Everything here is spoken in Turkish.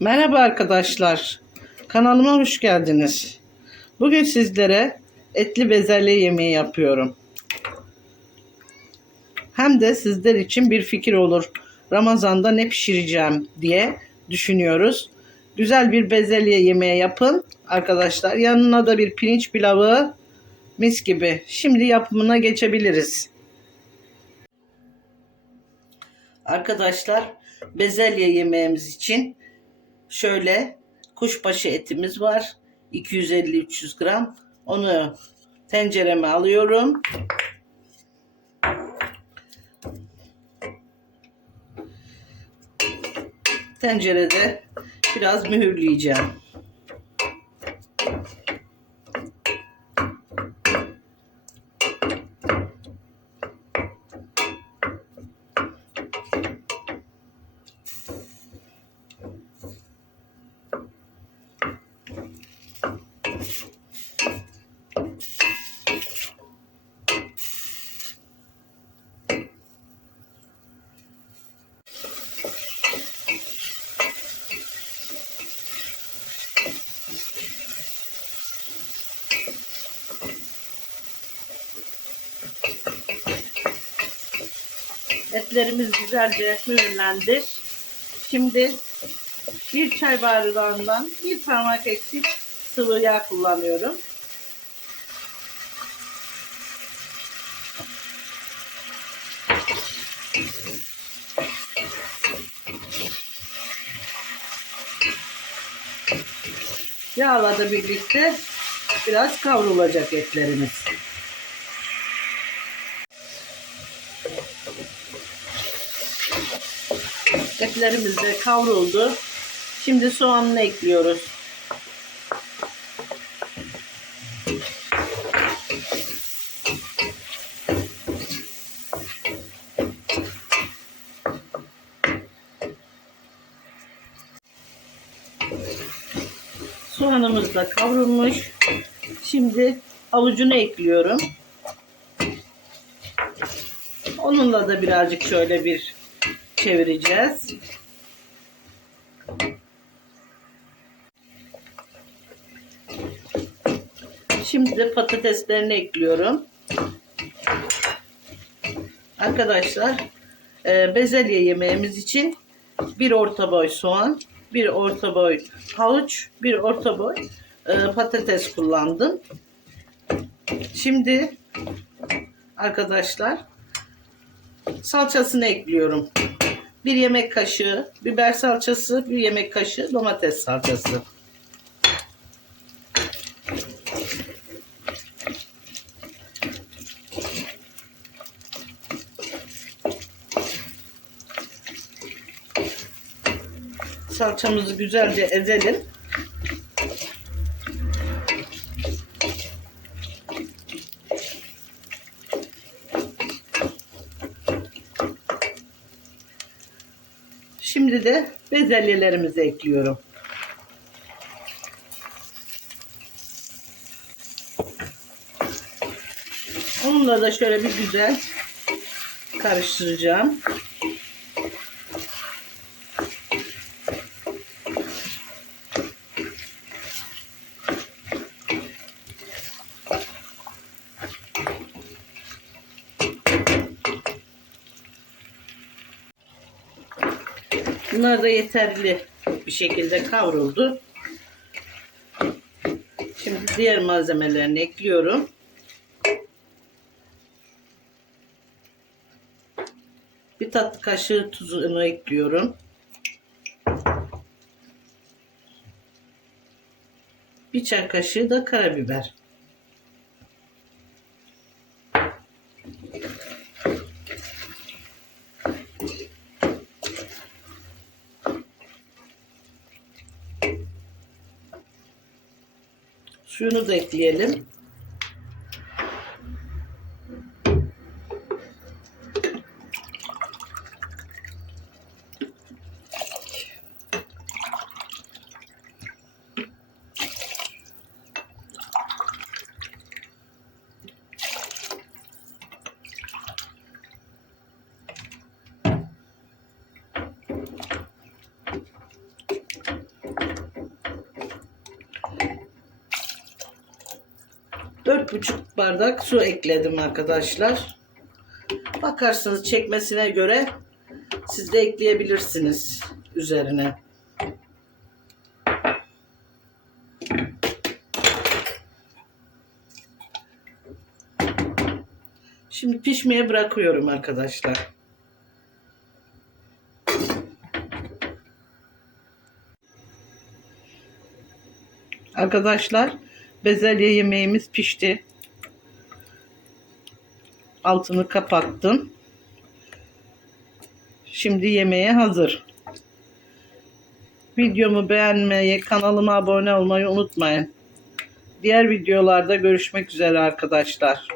Merhaba arkadaşlar. Kanalıma hoş geldiniz. Bugün sizlere etli bezelye yemeği yapıyorum. Hem de sizler için bir fikir olur. Ramazan'da ne pişireceğim diye düşünüyoruz. Güzel bir bezelye yemeği yapın arkadaşlar. Yanına da bir pirinç pilavı mis gibi. Şimdi yapımına geçebiliriz. Arkadaşlar bezelye yemeğimiz için şöyle kuşbaşı etimiz var. 250-300 gram. Onu tencereme alıyorum. Tencerede biraz mühürleyeceğim. Etlerimiz güzelce mühürlendi. Şimdi bir çay bardağından bir parmak eksik sıvı yağ kullanıyorum. Yağla da birlikte biraz kavrulacak etlerimiz. Etlerimiz de kavruldu. Şimdi soğanını ekliyoruz. Soğanımız da kavrulmuş. Şimdi avucunu ekliyorum. Onunla da birazcık şöyle bir çevireceğiz. Şimdi de patateslerini ekliyorum. Arkadaşlar e, bezelye yemeğimiz için bir orta boy soğan, bir orta boy havuç, bir orta boy e, patates kullandım. Şimdi arkadaşlar salçasını ekliyorum. Bir yemek kaşığı biber salçası, bir yemek kaşığı domates salçası. Salçamızı güzelce ezelim. Şimdi de bezelyelerimizi ekliyorum. Onunla da şöyle bir güzel karıştıracağım. Bunlar da yeterli bir şekilde kavruldu. Şimdi diğer malzemelerini ekliyorum. Bir tatlı kaşığı tuzunu ekliyorum. Bir çay kaşığı da karabiber. Suyunu da ekleyelim. 4,5 bardak su ekledim arkadaşlar. Bakarsınız çekmesine göre siz de ekleyebilirsiniz üzerine. Şimdi pişmeye bırakıyorum arkadaşlar. Arkadaşlar bezelye yemeğimiz pişti. Altını kapattım. Şimdi yemeğe hazır. Videomu beğenmeyi, kanalıma abone olmayı unutmayın. Diğer videolarda görüşmek üzere arkadaşlar.